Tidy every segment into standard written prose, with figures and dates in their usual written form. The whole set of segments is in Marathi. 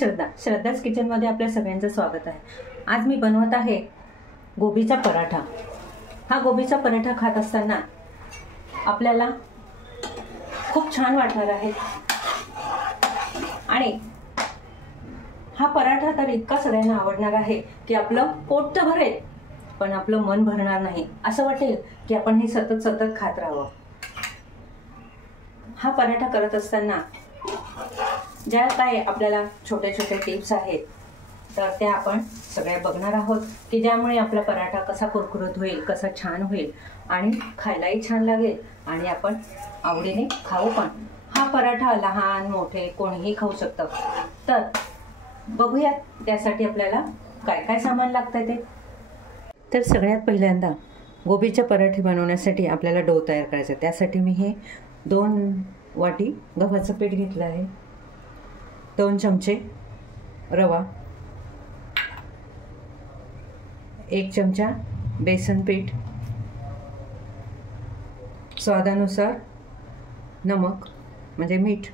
श्रद्धाच किचनमध्ये आपल्या सगळ्यांचं स्वागत आहे। आज मी बनवत आहे गोबीचा पराठा। हा गोबीचा पराठा खात असताना आपल्याला खूप छान वाटणार आहे आणि हा पराठा तर इतका सगळ्यांना आवडणार आहे की आपलं पोट तर भरेल पण आपलं मन भरणार नाही, असं वाटेल की आपण हे सतत खात राहावं। हा पराठा करत असताना ज्या काय आपल्याला छोटे छोटे टिप्स आहेत तर त्या आपण सगळ्या बघणार आहोत की ज्यामुळे आपला पराठा कसा कुरकुरीत होईल, कसा छान होईल आणि खायलाही छान लागेल आणि आपण आवडीने खाऊ पण। हा पराठा लहान मोठे कोणीही खाऊ शकतं। तर बघूया त्यासाठी आपल्याला काय काय सामान लागतं ते। तर सगळ्यात पहिल्यांदा गोबीचे पराठे बनवण्यासाठी आपल्याला डो तयार करायचा। त्यासाठी मी हे 2 वाटी गव्हाचं पीठ घेतलं आहे, 2 चमचे रवा, 1 चमचा बेसन पीठ, स्वादानुसार नमक म्हणजे मीठ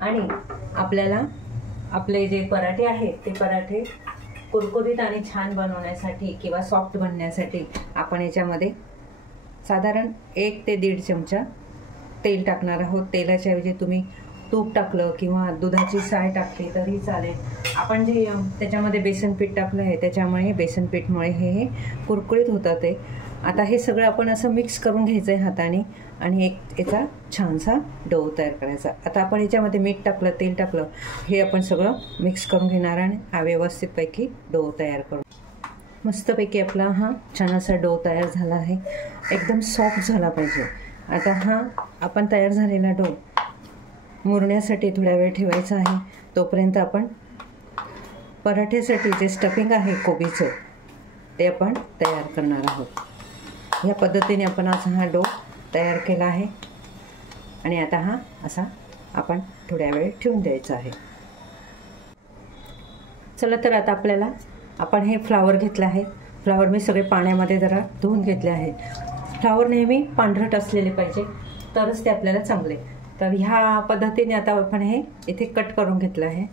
आणि आपल्याला आपले जे पराठे आहेत ते पराठे कुरकुरीत आणि छान बनवण्यासाठी किंवा सॉफ्ट बनण्यासाठी आपण याच्यामध्ये साधारण 1 ते 1.5 चमचा तेल टाकणार आहोत। तेलाच्या ऐवजी तुम्ही तूप टाकलं किंवा दुधाची साय टाकली तरी चालेल। आपण जे त्याच्यामध्ये बेसन पीठ टाकलं आहे त्याच्यामुळे बेसन पीठमुळे हे कुरकुरीत होतं ते। आता हे सगळं आपण असं मिक्स करून घ्यायचं आहे हाताने आणि एक याचा छानसा डो तयार करायचा। आता आपण याच्यामध्ये मीठ टाकलं, तेल टाकलं, हे आपण सगळं मिक्स करून घेणार आणि हा व्यवस्थितपैकी डो तयार करू। मस्तपैकी आपला हा छान असा डो तयार झाला आहे, एकदम सॉफ्ट झाला पाहिजे। आता हा आपण तयार झालेला डो मुरण्यासाठी थोड्या वेळ ठेवायचा आहे। तोपर्यंत आपण पराठ्यासाठी जे स्टफिंग आहे कोबीचं ते आपण तयार करणार आहोत। या पद्धतीने आपण आज हा डो तयार केला आहे आणि आता हा असा आपण थोड्या वेळ ठेवून द्यायचा आहे। चला तर आता आपल्याला आपण हे फ्लावर घेतलं आहे। फ्लावर मी सगळे पाण्यामध्ये जरा धुवून घेतले आहे। फ्लावर नेहमी पांढरट असलेले पाहिजे तरच ते आपल्याला चांगले। तर ह्या पद्धतीने आता आपण हे इथे कट करून घेतलं आहे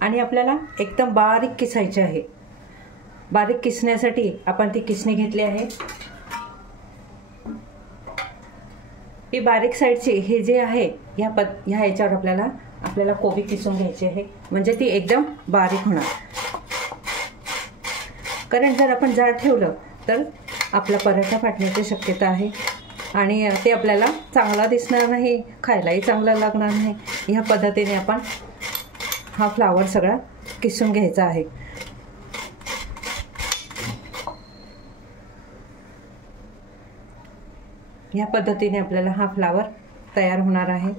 आणि आपल्याला एकदम बारीक किसायचे आहे। बारीक किसण्यासाठी आपण ती किसणी घेतली आहे। ही बारीक साईडची हे जे आहे ह्या याच्यावर आपल्याला कोबी किसून घ्यायची आहे, म्हणजे ती एकदम बारीक होणार। कारण जर आपण जाड ठेवलं तर आपला पराठा फाटण्याची शक्यता आहे आणि ते आपल्याला चांगला दिसणार नाही, खायलाही चांगला लागणार नाही। ह्या पद्धतीने आपण हा फ्लावर सगळा किसून घ्यायचा आहे। ह्या पद्धतीने आपल्याला हा फ्लावर तयार होणार आहे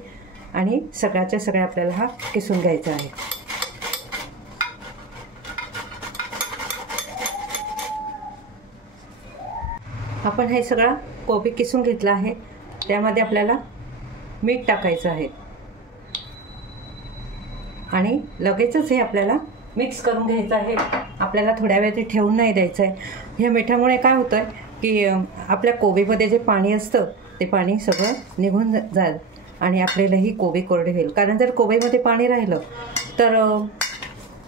आणि सगळ्याच्या सगळ्या आपल्याला हा किसून घ्यायचा आहे। आपण हे सगळं कोबी किसून घेतला आहे, त्यामध्ये आपल्याला मीठ टाकायचं आहे आणि लगेचच हे आपल्याला मिक्स करून घ्यायचं आहे। आपल्याला थोड्या वेळ ते ठेवून नाही द्यायचं आहे। ह्या मिठामुळे काय होतं की आपल्या कोबीमध्ये जे पाणी असतं ते पाणी सगळं निघून जाईल आणि आपल्यालाही कोबी कोरडी होईल। कारण जर कोबीमध्ये पाणी राहिलं तर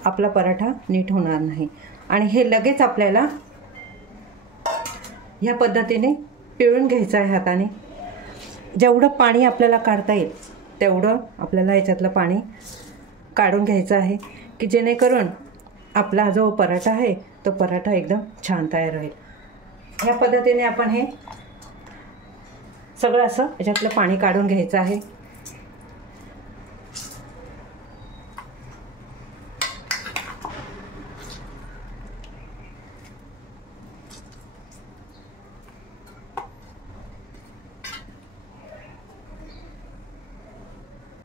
आपला पराठा नीट होणार नाही आणि हे लगेच आपल्याला ह्या पद्धतीने पिळून घ्यायचं आहे हाताने। जेवढं पाणी आपल्याला काढता येईल तेवढं आपल्याला ह्याच्यातलं पाणी काढून घ्यायचं आहे की जेणेकरून आपला जो पराठा आहे तो पराठा एकदम छान तयार होईल। ह्या पद्धतीने आपण हे सगळं असं याच्यातलं पाणी काढून घ्यायचं आहे।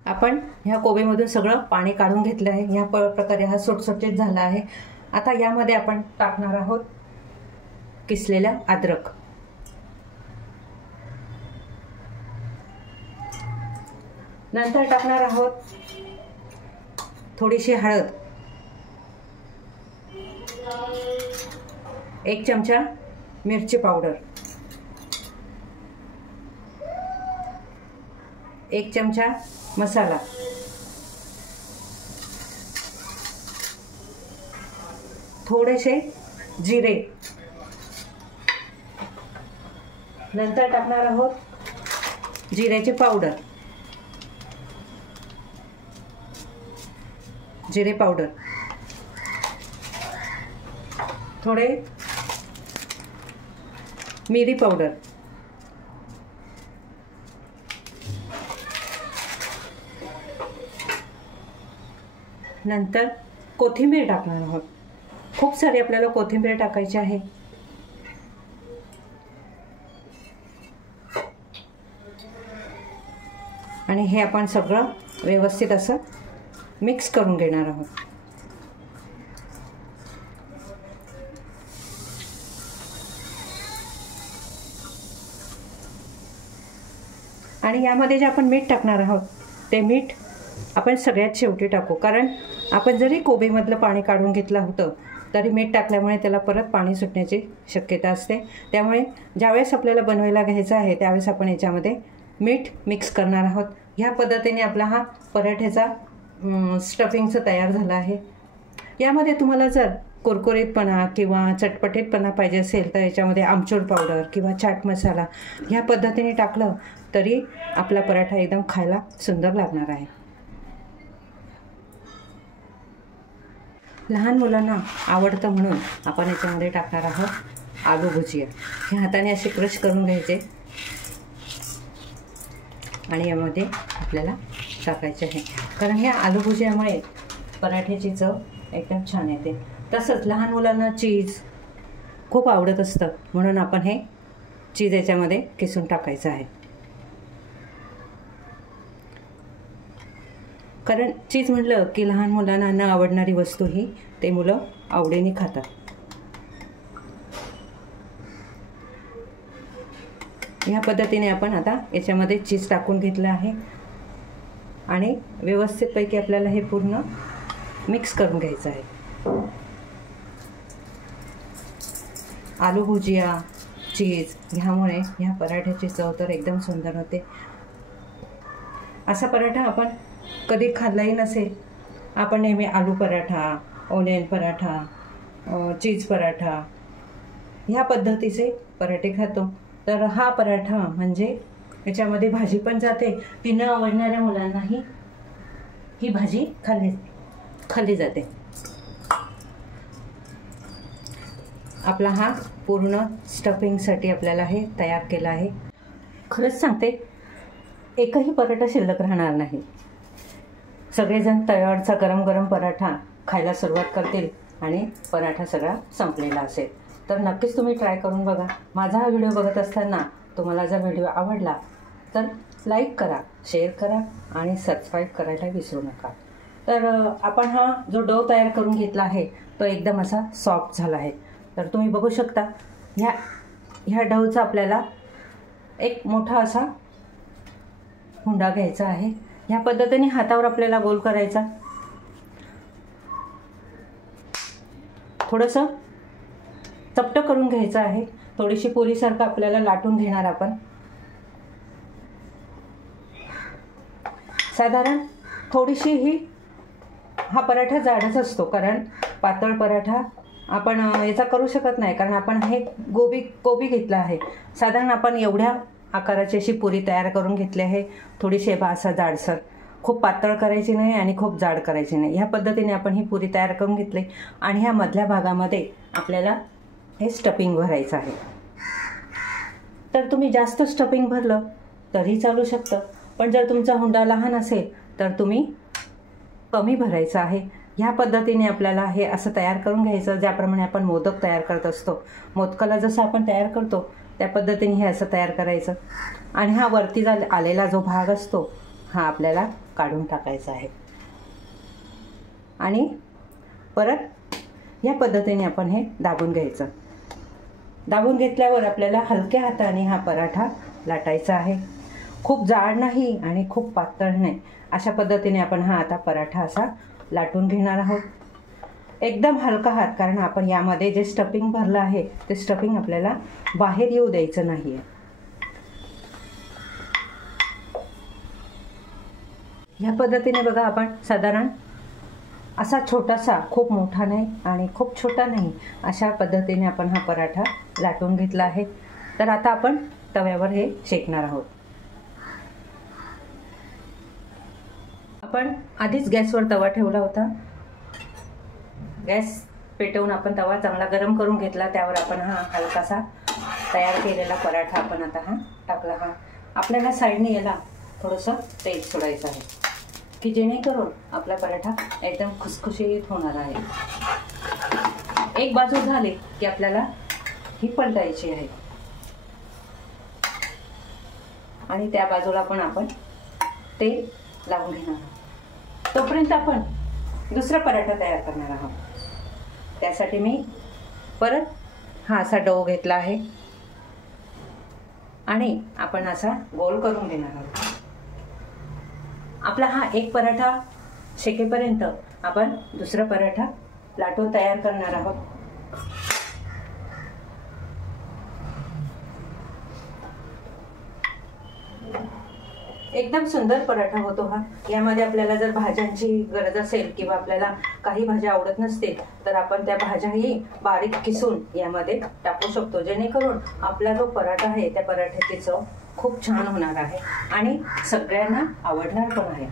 आपण ह्या कोबीमधून सगळं पाणी काढून घेतलं आहे। ह्या प्रकारे हा सुटसुटीत झाला आहे। आता यामध्ये आपण टाकणार आहोत किसलेला अद्रक, नंतर टाकणार आहोत थोडीशी हळद, 1 चमचा मिरची पावडर, 1 चमचा मसाला, थोडेसे जिरे, नंतर टाकणार आहोत जिऱ्याची पावडर, जिरे पावडर, थोडे मिरी पावडर, नंतर कोथिंबीर टाकणार आहोत. खूप सारी आपल्याला कोथिंबीर टाकायची आहे. आणि हे आपण सगळं व्यवस्थित असं मिक्स करून घेणार आहोत. आणि यामध्ये जे आपण मीठ टाकणार आहोत ते मीठ आपण सगळ्यात शेवटी टाकू, कारण आपण जरी कोबीमधलं पाणी काढून घेतलं होतं तरी मीठ टाकल्यामुळे त्याला परत पाणी सुटण्याची शक्यता असते. त्यामुळे ज्यावेळेस आपल्याला बनवायला घ्यायचं आहे त्यावेळेस आपण याच्यामध्ये मीठ मिक्स करणार आहोत. ह्या पद्धतीने आपला हा पराठ्याचा स्टफिंगचं तयार झालं आहे. यामध्ये तुम्हाला जर कुरकुरीतपणा किंवा चटपटीतपणा पाहिजे असेल तर याच्यामध्ये आमचूर पावडर किंवा चाट मसाला ह्या पद्धतीने टाकलं तरी आपला पराठा एकदम खायला सुंदर लागणार आहे. लहान मुलांना आवडतं म्हणून आपण याच्यामध्ये टाकणार आहोत आलू भुजिया. हे हाताने असे क्रश करून घ्यायचे आणि यामध्ये आपल्याला टाकायचे आहे, कारण ह्या आलू भुजियामुळे पराठ्याची चव एकदम छान येते. तसंच लहान मुलांना चीज खूप आवडत असतं म्हणून आपण हे चीज याच्यामध्ये किसून टाकायचं आहे, कारण चीज म्हटलं की लहान मुलांना न आवडणारी वस्तू ही ते मुलं आवडीने खातात. ह्या पद्धतीने आपण आता याच्यामध्ये चीज टाकून घेतलं आहे आणि व्यवस्थितपैकी आपल्याला हे पूर्ण मिक्स करून घ्यायचं आहे. आलू भुजिया, चीज ह्यामुळे ह्या पराठ्याची चव तर एकदम सुंदर होते. असा पराठा आपण कधी खाल्लाही नसेल. आपण नेहमी आलू पराठा, ओनियन पराठा, चीज पराठा ह्या पद्धतीचे पराठे खातो. तर हा पराठा म्हणजे याच्यामध्ये भाजी पण जाते, ती न आवडणाऱ्या मुलांनाही ही भाजी खाल्ली जाते. आपला हा पूर्ण स्टफिंगसाठी आपल्याला हे तयार केलं आहे. खरंच सांगते, एकही पराठा शिल्लक राहणार नाही. सगळेजण तयारचा गरम गरम पराठा खायला सुरुवात करतील आणि पराठा सगळा संपलेला असेल. तर नक्कीच तुम्ही ट्राय करून बघा. माझा हा व्हिडिओ बघत असताना तुम्हाला जर व्हिडिओ आवडला तर लाईक करा, शेअर करा आणि सबस्क्राईब करायला विसरू नका. तर आपण हा जो डो तयार करून घेतला आहे तो एकदम असा सॉफ्ट झाला आहे. तर तुम्ही बघू शकता ह्या डोचा आपल्याला एक मोठा असा हुंडा घ्यायचा आहे. ह्या पद्धतीने हातावर आपल्याला गोल करायचा, थोडंसं चपटं करून घ्यायचं आहे. थोडीशी पुरीसारखं आपल्याला लाटून घेणार आपण. साधारण थोडीशी ही हा पराठा जाडच असतो, कारण पातळ पराठा आपण याचा करू शकत नाही, कारण आपण हे कोबी घेतला आहे. साधारण आपण एवढ्या आकाराची अशी पुरी तयार करून घेतली आहे. थोडीशी असा जाडसर, खूप पातळ करायची नाही आणि खूप जाड करायची नाही. ह्या पद्धतीने आपण ही पुरी तयार करून घेतली आणि ह्या मधल्या भागामध्ये आपल्याला हे स्टफिंग भरायचं आहे. तर तुम्ही जास्त स्टफिंग भरलं तरी चालू शकतं, पण जर तुमचा हुंडा लहान असेल तर तुम्ही कमी भरायचं आहे. ह्या पद्धतीने आपल्याला हे असं तयार करून घ्यायचं, ज्याप्रमाणे आपण मोदक तयार करत असतो. मोदकाला जसं आपण तयार करतो त्या पद्धतीने हे असं तयार करायचं आणि हा वरती आलेला जो भाग असतो हा आपल्याला काढून टाकायचा आहे. आणि परत या पद्धतीने आपण हे दाबून घ्यायचं. दाबून घेतल्यावर आपल्याला हलक्या हाताने हा पराठा लाटायचा आहे. खूप जाड नाही आणि खूप पातळ नाही, अशा पद्धतीने आपण हा आता पराठा असा लाटून घेणार आहोत. एकदम हलका हात, कारण आपण यामध्ये जे स्टफिंग भरलं आहे ते स्टफिंग आपल्याला बाहेर येऊ द्यायचं नाही आहे. ह्या पद्धतीने बघा आपण साधारण असा छोटासा, खूप मोठा नाही आणि खूप छोटा नाही, अशा पद्धतीने आपण हा पराठा लाटून घेतला आहे. तर आता आपण तव्यावर हे शेकणार आहोत. आपण आधीच गॅसवर तवा ठेवला होता. गॅस पेटवून आपण तवा चांगला गरम करून घेतला. त्यावर आपण हा हलकासा तयार केलेला पराठा आपण आता हा टाकला. हा आपल्याला साईडने याला थोडंसं तेल सोडायचं आहे की जेणेकरून आपला पराठा एकदम खुसखुशीत होणार आहे. एक बाजू झाली की आपल्याला ही पलटायची आहे आणि त्या बाजूला पण आपण तेल लावून घेणार आहोत. तोपर्यंत आपण दुसरा पराठा तयार करणार आहोत. त्यासाठी मी परत हा असा डो घेतला आहे आणि आपण असा गोल करून घेणार आहोत. आपला हा एक पराठा शेकेपर्यंत आपण दुसरा पराठा लाटून तयार करणार आहोत. एकदम सुंदर पराठा होतो हा. यामध्ये आपल्याला जर भाज्यांची गरज असेल किंवा आपल्याला काही भाज्या आवडत नसतील तर आपण त्या भाज्याही बारीक किसून यामध्ये टाकू शकतो, जेणेकरून आपला जो पराठा आहे त्या पराठ्याची चव खूप छान होणार आहे आणि सगळ्यांना आवडणार पण आहे.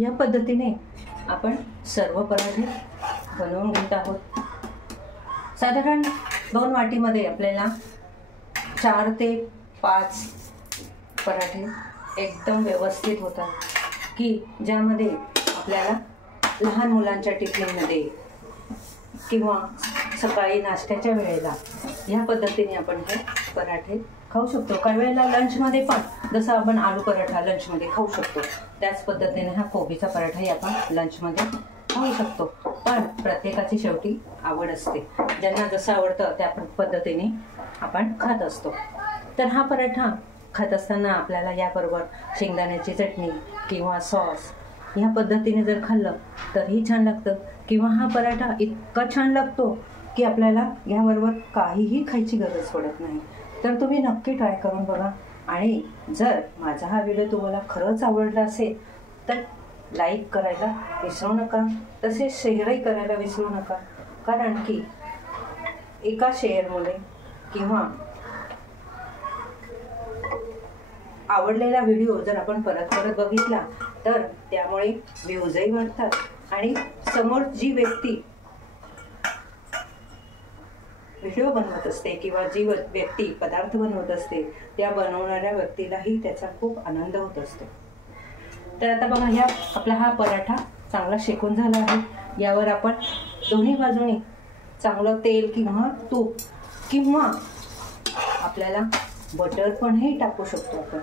या पद्धतीने आपण सर्व पराठे बनवून घेत आहोत. साधारण 2 वाटीमध्ये आपल्याला 4 ते 5 पराठे एकदम व्यवस्थित होतात, की ज्यामध्ये आपल्याला लहान मुलांच्या टिफिनमध्ये किंवा सकाळी नाश्त्याच्या वेळेला या पद्धतीने आपण हे पराठे खाऊ शकतो. काही वेळेला लंचमध्ये पण, जसं आपण आलू पराठा लंचमध्ये खाऊ शकतो त्याच पद्धतीने हा कोबीचा पराठाही आपण लंचमध्ये खाऊ शकतो. पण प्रत्येकाची शेवटी आवड असते, ज्यांना जसं आवडतं त्या पद्धतीने आपण खात असतो. तर हा पराठा खात असताना आपल्याला याबरोबर शेंगदाण्याची चटणी किंवा सॉस ह्या पद्धतीने जर खाल्लं तरीही छान लागतं, किंवा हा पराठा इतका छान लागतो की आपल्याला याबरोबर काहीही खायची गरज पडत नाही. तर तुम्ही नक्की ट्राय करून बघा. आणि जर माझा हा व्हिडिओ तुम्हाला खरंच आवडला असेल तर लाईक करायला विसरू नका, तसेच शेअरही करायला विसरू नका. कारण की एका शेअरमुळे किंवा आवडलेला व्हिडिओ जर आपण परत परत बघितला तर त्यामुळे व्ह्यूजही वाढतात आणि समोर जी व्यक्ती व्हिडिओ बनवत असते किंवा जी व्यक्ती पदार्थ बनवत असते त्या बनवणाऱ्या व्यक्तीलाही त्याचा खूप आनंद होत असतो. तर आता बघा, आपला हा पराठा चांगला शेकून झाला आहे. यावर आपण दोन्ही बाजूने चांगलं तेल किंवा तूप किंवा आपल्याला बटर पण हे टाकू शकतो आपण.